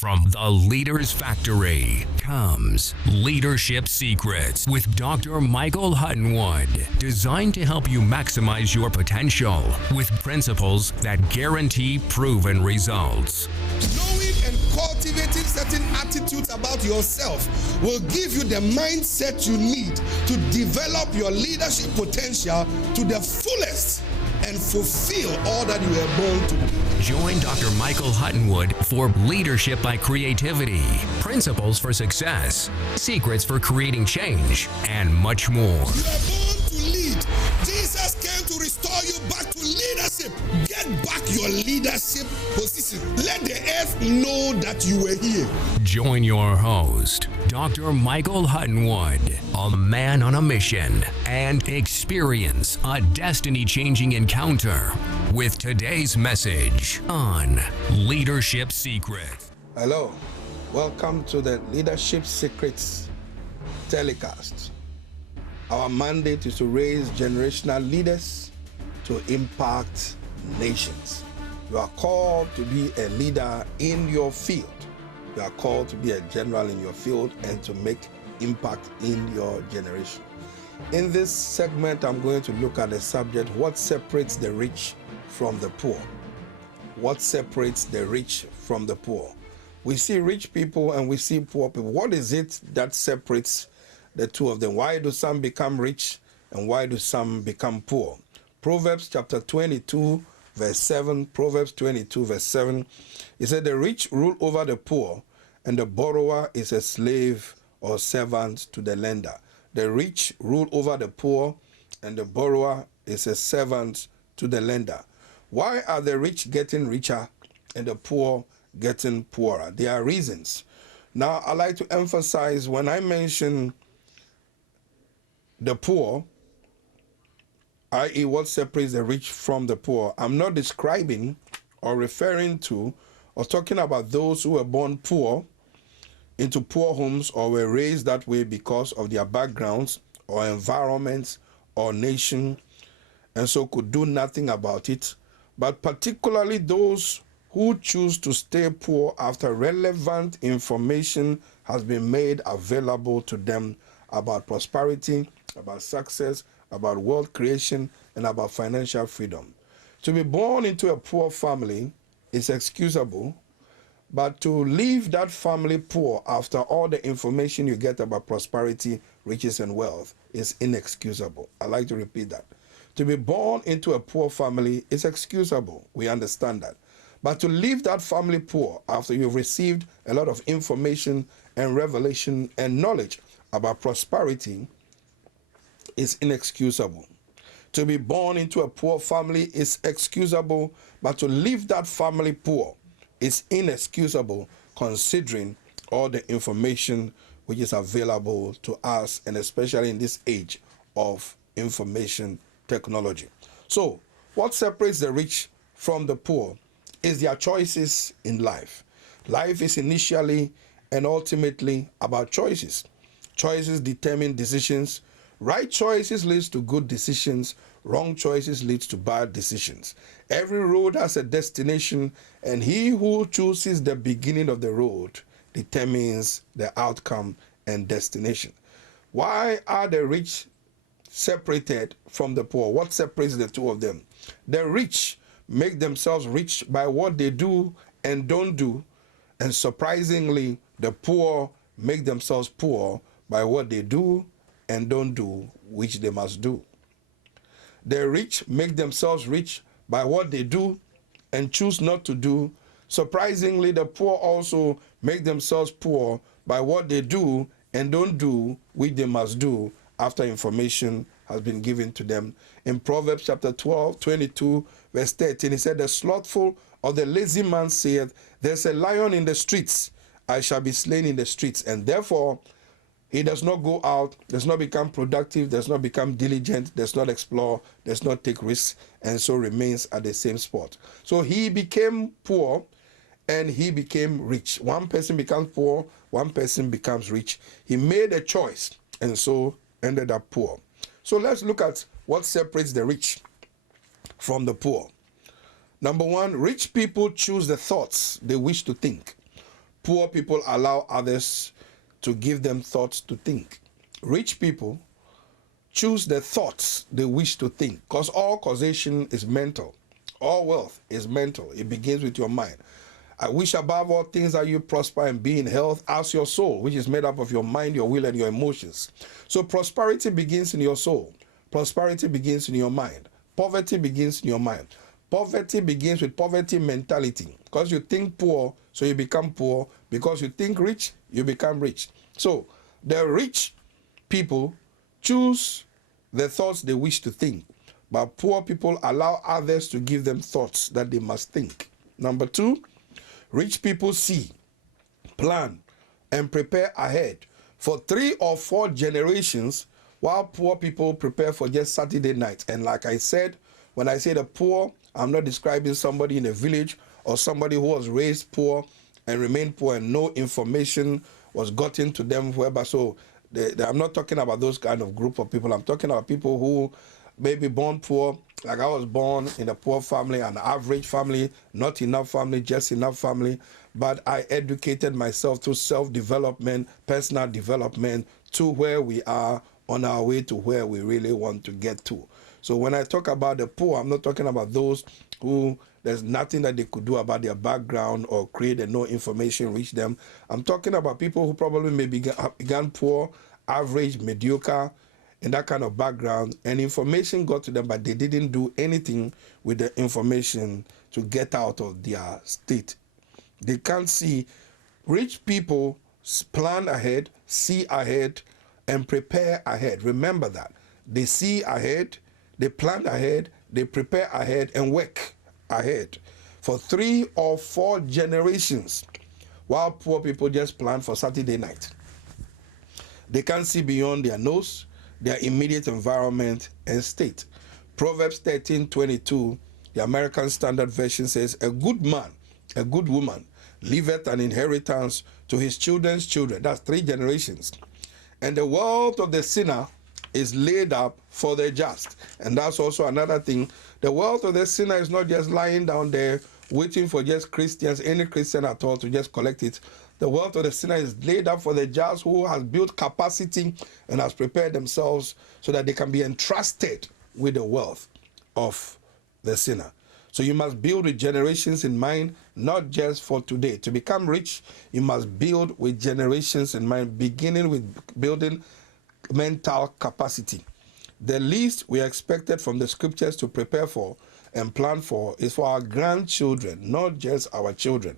From the Leaders Factory comes Leadership Secrets with Dr. Michael Hutton-Wood, designed to help you maximize your potential with principles that guarantee proven results. Knowing and cultivating certain attitudes about yourself will give you the mindset you need to develop your leadership potential to the fullest and fulfill all that you were born to do. Join Dr. Michael Hutton-Wood for Leadership by Creativity, Principles for Success, Secrets for Creating Change, and much more. You are born to lead. Jesus came to restore you back to leadership. Get back your leadership position. Let the earth know that you were here. Join your host, Dr. Michael Hutton-Wood, a man on a mission, and experience a destiny-changing encounter with today's message on Leadership Secrets. Hello, welcome to the Leadership Secrets telecast. Our mandate is to raise generational leaders to impact nations. You are called to be a leader in your field. You are called to be a general in your field and to make impact in your generation. In this segment, I'm going to look at the subject, what separates the rich from the poor? What separates the rich from the poor? We see rich people and we see poor people. What is it that separates the two of them? Why do some become rich and why do some become poor? Proverbs chapter 22, verse 7. Proverbs 22, verse 7. It said, the rich rule over the poor, and the borrower is a slave or servant to the lender. The rich rule over the poor, and the borrower is a servant to the lender. Why are the rich getting richer and the poor getting poorer? There are reasons. Now, I like to emphasize when I mention the poor, i.e. what separates the rich from the poor, I'm not describing or referring to or talking about those who were born poor into poor homes or were raised that way because of their backgrounds or environments or nation and so could do nothing about it, but particularly those who choose to stay poor after relevant information has been made available to them about prosperity, about success, about wealth creation, and about financial freedom. To be born into a poor family is excusable, but to leave that family poor after all the information you get about prosperity, riches, and wealth is inexcusable. I like to repeat that. To be born into a poor family is excusable. We understand that. But to leave that family poor after you've received a lot of information and revelation and knowledge about prosperity is inexcusable. To be born into a poor family is excusable, but to leave that family poor is inexcusable considering all the information which is available to us, and especially in this age of information technology. So, what separates the rich from the poor is their choices in life. Life is initially and ultimately about choices. Choices determine decisions. Right choices leads to good decisions. Wrong choices leads to bad decisions. Every road has a destination, and he who chooses the beginning of the road determines the outcome and destination. Why are the rich separated from the poor? What separates the two of them? The rich make themselves rich by what they do and don't do, and surprisingly, the poor make themselves poor by what they do and don't do, which they must do. The rich make themselves rich by what they do and choose not to do. Surprisingly, the poor also make themselves poor by what they do and don't do, which they must do after information has been given to them. In Proverbs chapter 12, 22, verse 13, it said, the slothful or the lazy man saith, there's a lion in the streets, I shall be slain in the streets. And therefore, he does not go out, does not become productive, does not become diligent, does not explore, does not take risks, and so remains at the same spot. So he became poor and he became rich. One person becomes poor, one person becomes rich. He made a choice and so ended up poor. So let's look at what separates the rich from the poor. Number one, rich people choose the thoughts they wish to think. Poor people allow others to give them thoughts to think. Rich people choose the thoughts they wish to think, because all causation is mental. All wealth is mental. It begins with your mind. I wish above all things that you prosper and be in health as your soul, which is made up of your mind, your will, and your emotions. So prosperity begins in your soul. Prosperity begins in your mind. Poverty begins in your mind. Poverty begins with poverty mentality. Because you think poor, so you become poor. Because you think rich, you become rich. So the rich people choose the thoughts they wish to think, but poor people allow others to give them thoughts that they must think. Number two, rich people see, plan, and prepare ahead for 3 or 4 generations, while poor people prepare for just Saturday night. And like I said, when I say the poor, I'm not describing somebody in a village or somebody who was raised poor and remained poor and no information was gotten to them, whoever. So I'm not talking about those kind of group of people. I'm talking about people who may be born poor, like I was born in a poor family, an average family, not enough family, just enough family. But I educated myself through self-development, personal development, to where we are on our way to where we really want to get to. So when I talk about the poor, I'm not talking about those who there's nothing that they could do about their background or create and no information reach them. I'm talking about people who probably may began poor, average, mediocre, in that kind of background, and information got to them, but they didn't do anything with the information to get out of their state. They can't see. Rich people plan ahead, see ahead, and prepare ahead. Remember that. They see ahead, they plan ahead, they prepare ahead, and work ahead for 3 or 4 generations, while poor people just plan for Saturday night. They can't see beyond their nose, their immediate environment and state. Proverbs 13:22, the American Standard Version says, a good man, a good woman, leaveth an inheritance to his children's children. That's 3 generations. And the wealth of the sinner is laid up for the just. And that's also another thing. The wealth of the sinner is not just lying down there waiting for just Christians, any Christian at all, to just collect it. The wealth of the sinner is laid up for the just, who has built capacity and has prepared themselves so that they can be entrusted with the wealth of the sinner. So you must build with generations in mind, not just for today. To become rich, you must build with generations in mind, beginning with building mental capacity. The least we are expected from the scriptures to prepare for and plan for is for our grandchildren, not just our children.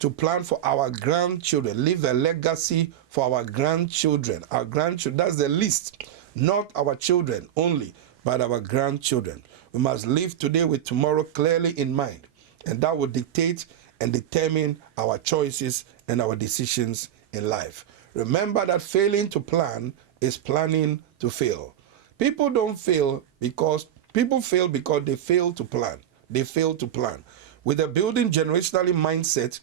To plan for our grandchildren, leave a legacy for our grandchildren. Our grandchildren, that's the least. Not our children only, but our grandchildren. We must live today with tomorrow clearly in mind, and that will dictate and determine our choices and our decisions in life. Remember that failing to plan is planning to fail. People don't fail because people fail because they fail to plan. They fail to plan. With a building generationally mindset,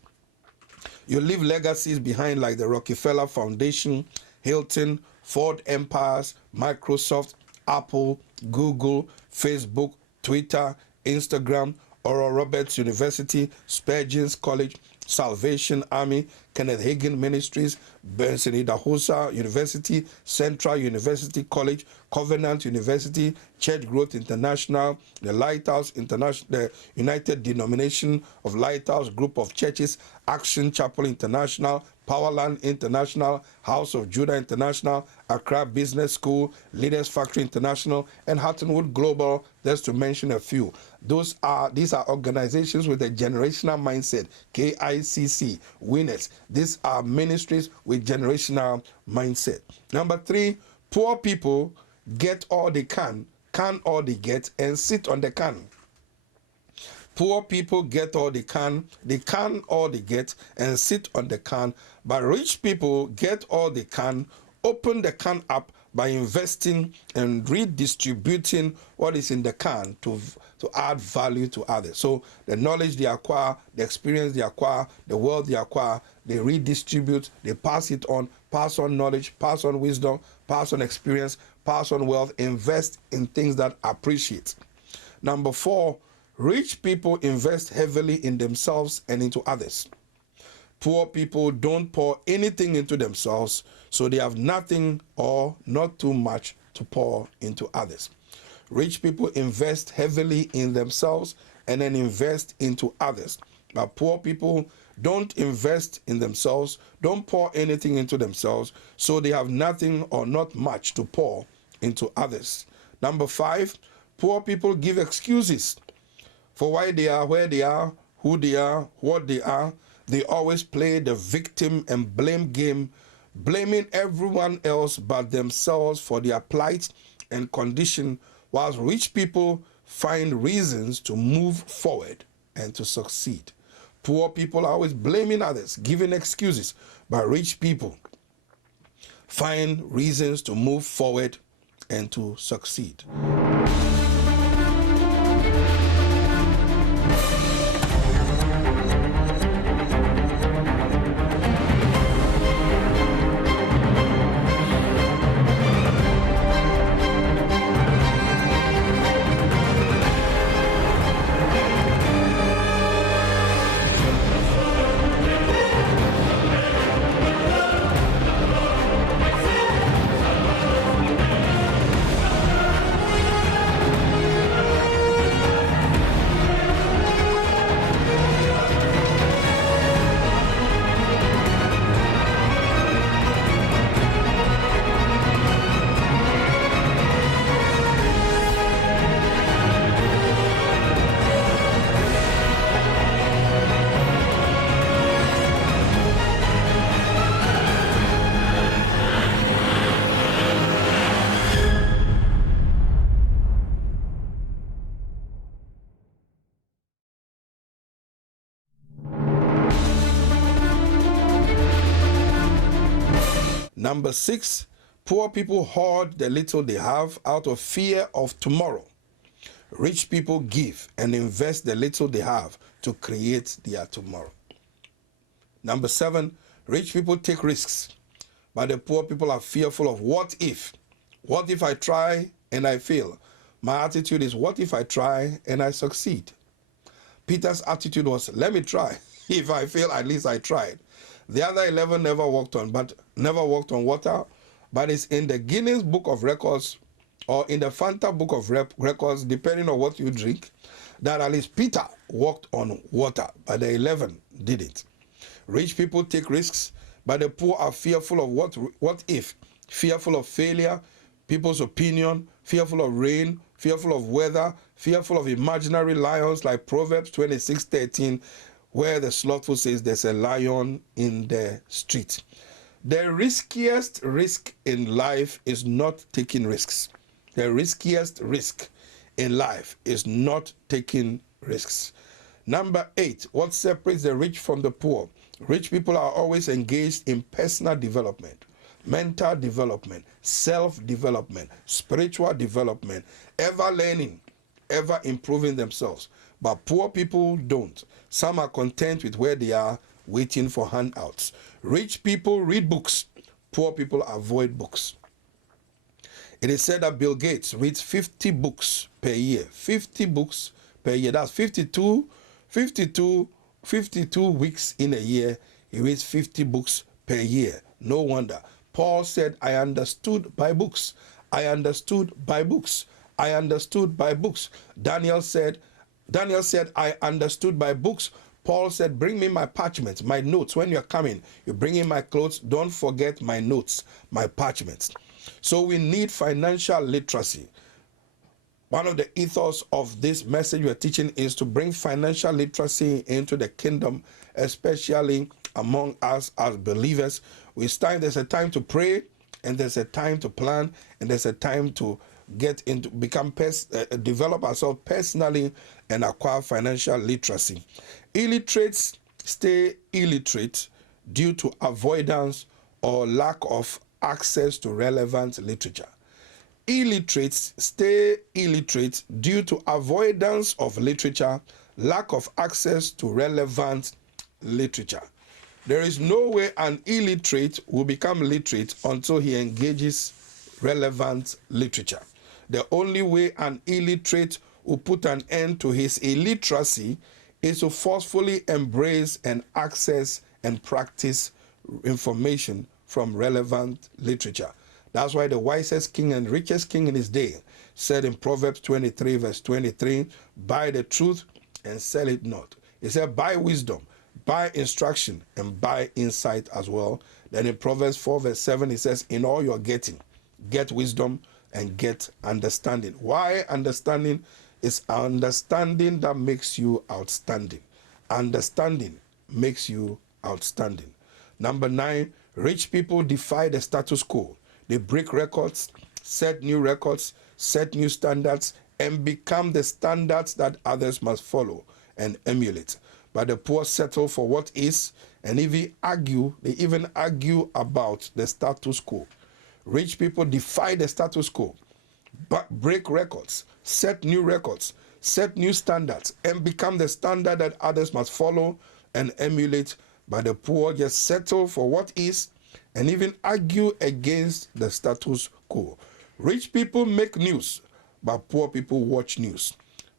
you leave legacies behind like the Rockefeller Foundation, Hilton, Ford Empires, Microsoft, Apple, Google, Facebook, Twitter, Instagram, Oral Roberts University, Spurgeon's College, Salvation Army, Kenneth Hagin Ministries, Benson Idahosa University, Central University College, Covenant University, Church Growth International, the Lighthouse International, the United Denomination of Lighthouse Group of Churches, Action Chapel International, Powerland International, House of Judah International, Accra Business School, Leaders Factory International, and Hutton-Wood Global, just to mention a few. These are organizations with a generational mindset, KICC, winners. These are ministries with generational mindset. Number 3, poor people get all they can all they get, and sit on the can. Poor people get all they can all they get, and sit on the can. But rich people get all they can, open the can up by investing and redistributing what is in the can to add value to others. So the knowledge they acquire, the experience they acquire, the wealth they acquire, they redistribute, they pass it on, pass on knowledge, pass on wisdom, pass on experience, pass on wealth, invest in things that appreciate. Number 4, rich people invest heavily in themselves and into others. Poor people don't pour anything into themselves, so they have nothing or not too much to pour into others. Rich people invest heavily in themselves and then invest into others. But poor people don't invest in themselves, don't pour anything into themselves, so they have nothing or not much to pour into others. Number 5, poor people give excuses for why they are where they are, who they are, what they are. They always play the victim and blame game, blaming everyone else but themselves for their plight and condition, whilst rich people find reasons to move forward and to succeed. Poor people are always blaming others, giving excuses, but rich people find reasons to move forward and to succeed. Number 6, poor people hoard the little they have out of fear of tomorrow. Rich people give and invest the little they have to create their tomorrow. Number 7, rich people take risks, but the poor people are fearful of what if. What if I try and I fail? My attitude is, what if I try and I succeed? Peter's attitude was, let me try. If I fail, at least I tried. The other 11 never walked on water, but it's in the Guinness Book of Records or in the Fanta Book of Records, depending on what you drink, that at least Peter walked on water, but the 11 didn't. Rich people take risks, but the poor are fearful of what if, fearful of failure, people's opinion, fearful of rain, fearful of weather, fearful of imaginary lions, like Proverbs 26:13, where the slothful says there's a lion in the street. The riskiest risk in life is not taking risks. The riskiest risk in life is not taking risks. Number 8, what separates the rich from the poor? Rich people are always engaged in personal development, mental development, self-development, spiritual development, ever learning, ever improving themselves. But poor people don't. Some are content with where they are, waiting for handouts. Rich people read books. Poor people avoid books. It is said that Bill Gates reads 50 books per year. 50 books per year. That's 52 weeks in a year. He reads 50 books per year. No wonder. Paul said, I understood by books. I understood by books. I understood by books. Daniel said, I understood by books. Paul said, bring me my parchments, my notes. When you're coming, you bring in my clothes. Don't forget my notes, my parchments. So we need financial literacy. One of the ethos of this message we're teaching is to bring financial literacy into the kingdom, especially among us as believers. There's a time to pray, and there's a time to plan, and there's a time to develop ourselves personally and acquire financial literacy. Illiterates stay illiterate due to avoidance or lack of access to relevant literature. Illiterates stay illiterate due to avoidance of literature, lack of access to relevant literature. There is no way an illiterate will become literate until he engages relevant literature. The only way an illiterate will put an end to his illiteracy is to forcefully embrace and access and practice information from relevant literature. That's why the wisest king and richest king in his day said in Proverbs 23 verse 23, buy the truth and sell it not. He said, buy wisdom, buy instruction, and buy insight as well. Then in Proverbs 4 verse 7, he says, in all you're getting, get wisdom and get understanding. Why understanding? It's understanding that makes you outstanding. Understanding makes you outstanding. Number 9, rich people defy the status quo. They break records, set new records, set new standards, and become the standards that others must follow and emulate. But the poor settle for what is, and they even argue about the status quo. Rich people defy the status quo, but break records, set new standards, and become the standard that others must follow and emulate. But the poor just settle for what is, and even argue against the status quo. Rich people make news, but poor people watch news.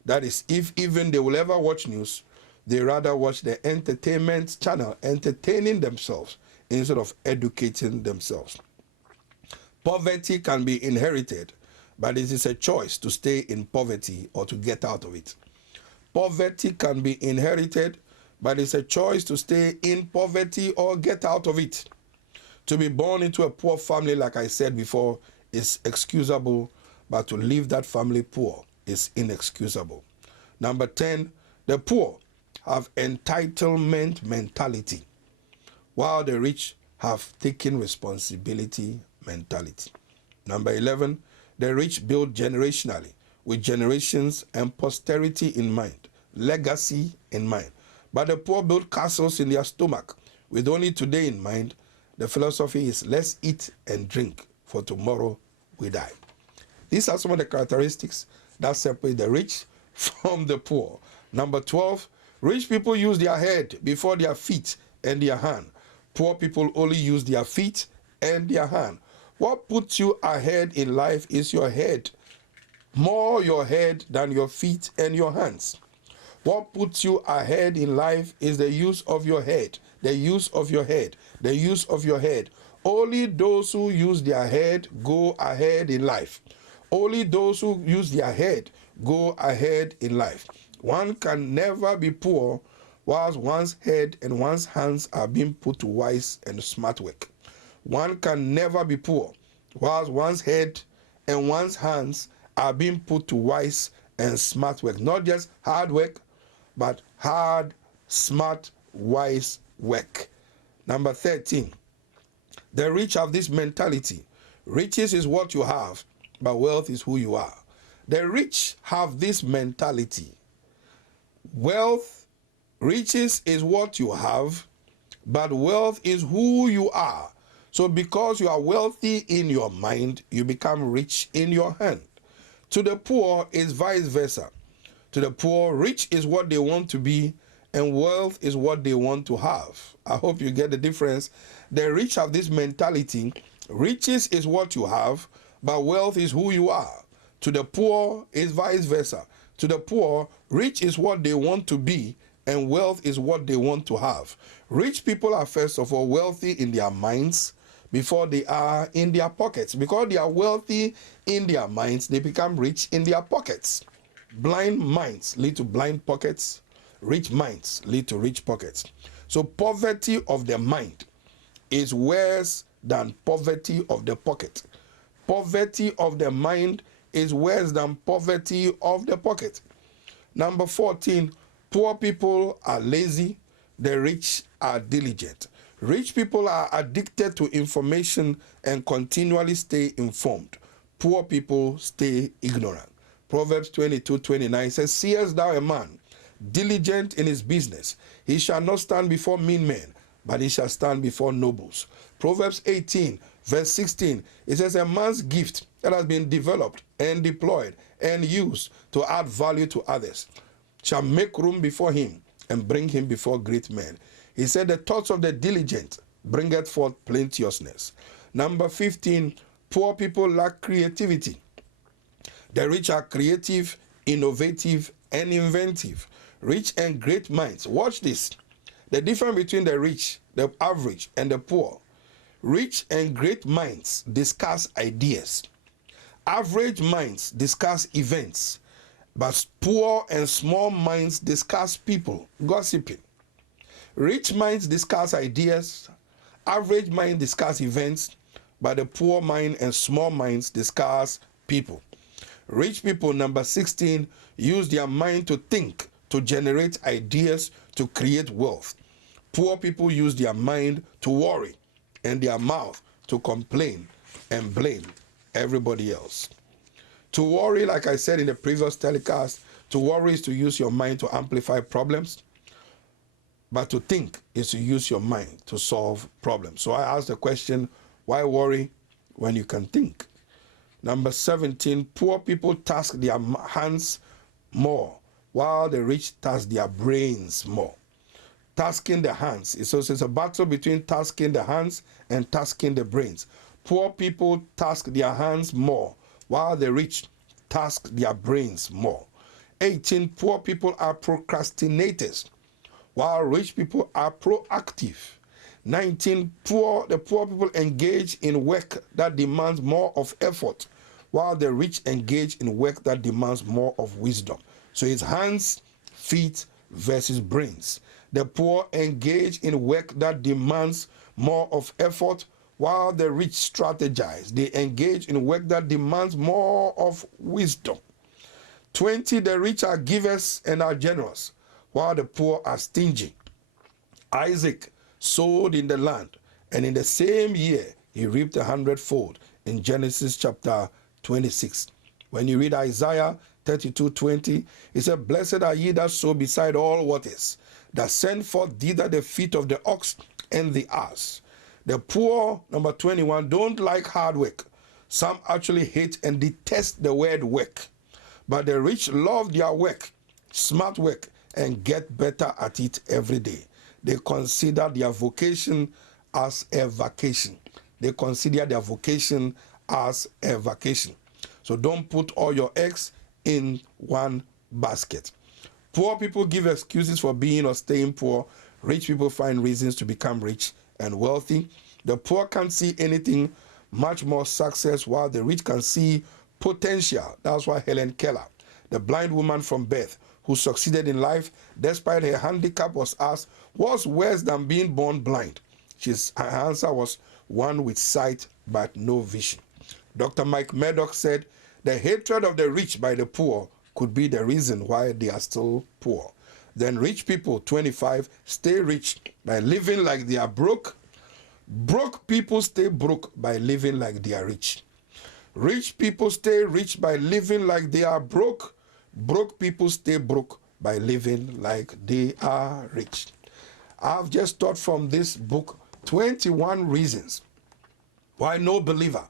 That is, if even they will ever watch news, they rather watch the entertainment channel, entertaining themselves instead of educating themselves. Poverty can be inherited, but it is a choice to stay in poverty or to get out of it. Poverty can be inherited, but it's a choice to stay in poverty or get out of it. To be born into a poor family, like I said before, is excusable, but to leave that family poor is inexcusable. Number 10, the poor have entitlement mentality, while the rich have taken responsibility mentality. Number 11, the rich build generationally with generations and posterity in mind, legacy in mind. But the poor build castles in their stomach with only today in mind. The philosophy is let's eat and drink, for tomorrow we die. These are some of the characteristics that separate the rich from the poor. Number 12, rich people use their head before their feet and their hand. Poor people only use their feet and their hand. What puts you ahead in life is your head. More your head than your feet and your hands. What puts you ahead in life is the use of your head. The use of your head. The use of your head. Only those who use their head go ahead in life. Only those who use their head go ahead in life. One can never be poor whilst one's head and one's hands are being put to wise and smart work. One can never be poor whilst one's head and one's hands are being put to wise and smart work. Not just hard work, but hard, smart, wise work. Number 13, the rich have this mentality. Riches is what you have, but wealth is who you are. The rich have this mentality. Riches is what you have, but wealth is who you are. So because you are wealthy in your mind, you become rich in your hand. To the poor is vice versa. To the poor, rich is what they want to be, and wealth is what they want to have. I hope you get the difference. The rich have this mentality. Riches is what you have, but wealth is who you are. To the poor is vice versa. To the poor, rich is what they want to be, and wealth is what they want to have. Rich people are first of all wealthy in their minds before they are in their pockets. Because they are wealthy in their minds, they become rich in their pockets. Blind minds lead to blind pockets. Rich minds lead to rich pockets. So poverty of the mind is worse than poverty of the pocket. Poverty of the mind is worse than poverty of the pocket. Number 14, poor people are lazy, the rich are diligent. Rich people are addicted to information and continually stay informed. Poor people stay ignorant. Proverbs 22:29 says, seest thou a man diligent in his business? He shall not stand before mean men, but he shall stand before nobles. Proverbs 18 verse 16, it says, a man's gift that has been developed and deployed and used to add value to others shall make room before him and bring him before great men. He said, the thoughts of the diligent bringeth forth plenteousness. Number 15, poor people lack creativity. The rich are creative, innovative, and inventive. Rich and great minds, watch this. The difference between the rich, the average, and the poor. Rich and great minds discuss ideas. Average minds discuss events. But poor and small minds discuss people, gossiping. Rich minds discuss ideas. Average minds discuss events. But the poor mind and small minds discuss people. Rich people, number 16, use their mind to think, to generate ideas, to create wealth. Poor people use their mind to worry and their mouth to complain and blame everybody else. To worry, like I said in the previous telecast, to worry is to use your mind to amplify problems, but to think is to use your mind to solve problems. So I ask the question, why worry when you can think? Number 17, poor people task their hands more, while the rich task their brains more. Tasking the hands. So it's a battle between tasking the hands and tasking the brains. Poor people task their hands more, while the rich task their brains more. 18, poor people are procrastinators, while rich people are proactive. 19, the poor people engage in work that demands more of effort, while the rich engage in work that demands more of wisdom. So it's hands, feet versus brains. The poor engage in work that demands more of effort, while the rich strategize. They engage in work that demands more of wisdom. 20, the rich are givers and are generous, while the poor are stingy. Isaac sowed in the land, and in the same year he reaped 100-fold in Genesis chapter 26. When you read Isaiah 32:20, it said, "Blessed are ye that sow beside all waters, that send forth thither the feet of the ox and the ass." The poor, number 21, don't like hard work. Some actually hate and detest the word work. But the rich love their work, smart work, and get better at it every day. They consider their vocation as a vacation. They consider their vocation as a vacation. So don't put all your eggs in one basket. Poor people give excuses for being or staying poor. Rich people find reasons to become rich and wealthy. The poor can't see anything much more success, while the rich can see potential. That's why Helen Keller, the blind woman from birth who succeeded in life despite her handicap, was asked, what's worse than being born blind? Her answer was one with sight but no vision. Dr. Mike Murdoch said, the hatred of the rich by the poor could be the reason why they are still poor. Then rich people, 25, stay rich by living like they are broke. Broke people stay broke by living like they are rich. Rich people stay rich by living like they are broke. Broke people stay broke by living like they are rich. I've just taught from this book 21 reasons why no believer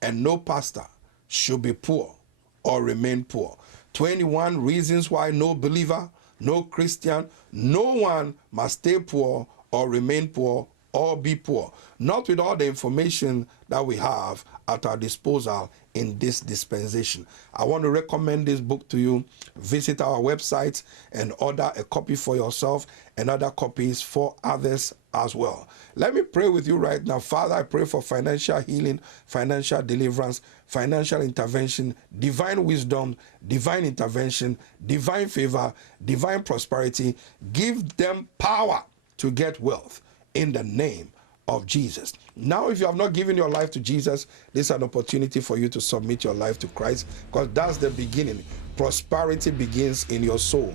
and no pastor should be poor or remain poor. 21 reasons why no believer, no Christian, no one must stay poor or remain poor or be poor. Not with all the information that we have at our disposal in this dispensation. I want to recommend this book to you. Visit our website and order a copy for yourself and other copies for others as well. Let me pray with you right now. Father, I pray for financial healing, financial deliverance, financial intervention, divine wisdom, divine intervention, divine favor, divine prosperity. Give them power to get wealth in the name of Jesus. Now, if you have not given your life to Jesus, this is an opportunity for you to submit your life to Christ, because that's the beginning. Prosperity begins in your soul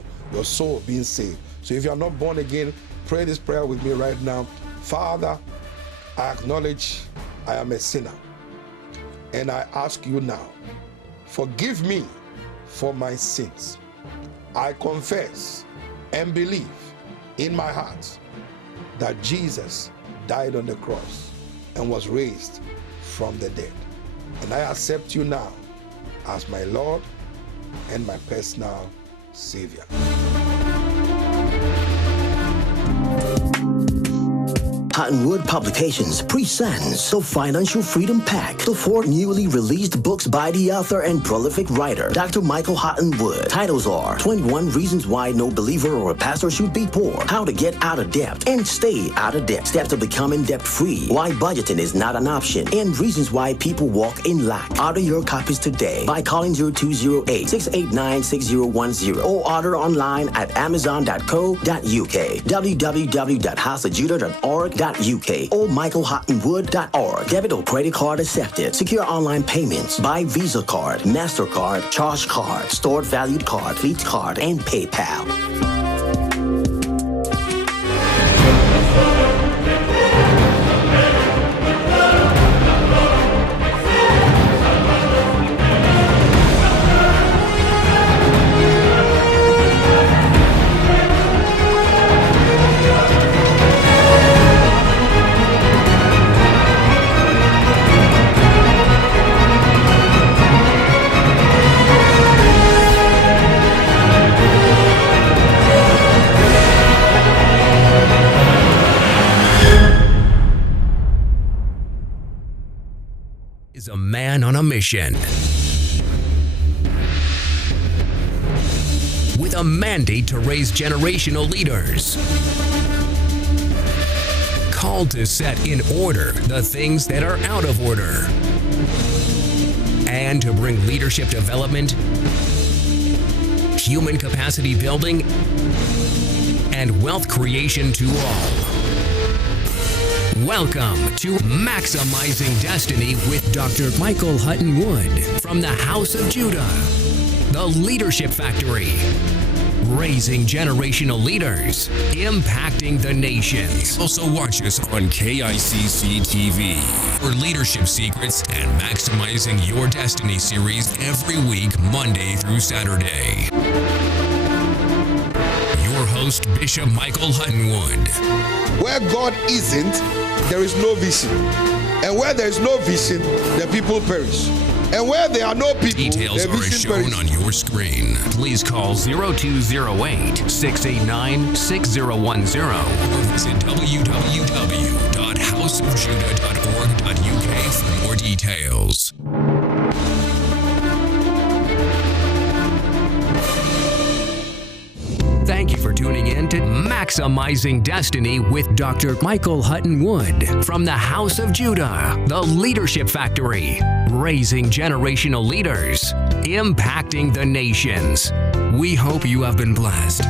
being saved. So if you are not born again, pray this prayer with me right now. Father, I acknowledge I am a sinner, and I ask you now, forgive me for my sins. I confess and believe in my heart that Jesus died on the cross and was raised from the dead. And I accept you now as my Lord and my personal Savior. Hutton-Wood Publications presents the Financial Freedom Pack, the 4 newly released books by the author and prolific writer, Dr. Michael Hutton-Wood. Titles are 21 Reasons Why No Believer or a Pastor Should Be Poor, How to Get Out of Debt and Stay Out of Debt, Steps to Becoming Debt-Free, Why Budgeting is Not an Option, and Reasons Why People Walk in Lack. Order your copies today by calling 0208-689-6010 or order online at amazon.co.uk, www.houseofjudah.org.uk or michaelhuttonwood.org. Debit or credit card accepted. Secure online payments by Visa card, MasterCard, Charge card, stored valued card, Fleet card, and PayPal. Is a man on a mission with a mandate to raise generational leaders, called to set in order the things that are out of order, and to bring leadership development, human capacity building, and wealth creation to all. Welcome to Maximizing Destiny with Dr. Michael Hutton-Wood from the House of Judah, the Leadership Factory, raising generational leaders, impacting the nations. Also watch us on KICC TV for Leadership Secrets and Maximizing Your Destiny series every week, Monday through Saturday. Your host, Bishop Michael Hutton-Wood. Where God isn't, there is no vision. And where there is no vision, the people perish. And where there are no people, details the are vision shown perishes. on your screen. Please call 0208-689-6010 or visit www.houseofjudah.org.uk for more details. Thank you for tuning in to Maximizing Destiny with Dr. Michael Hutton-Wood from the House of Judah, the Leadership Factory, raising generational leaders, impacting the nations. We hope you have been blessed.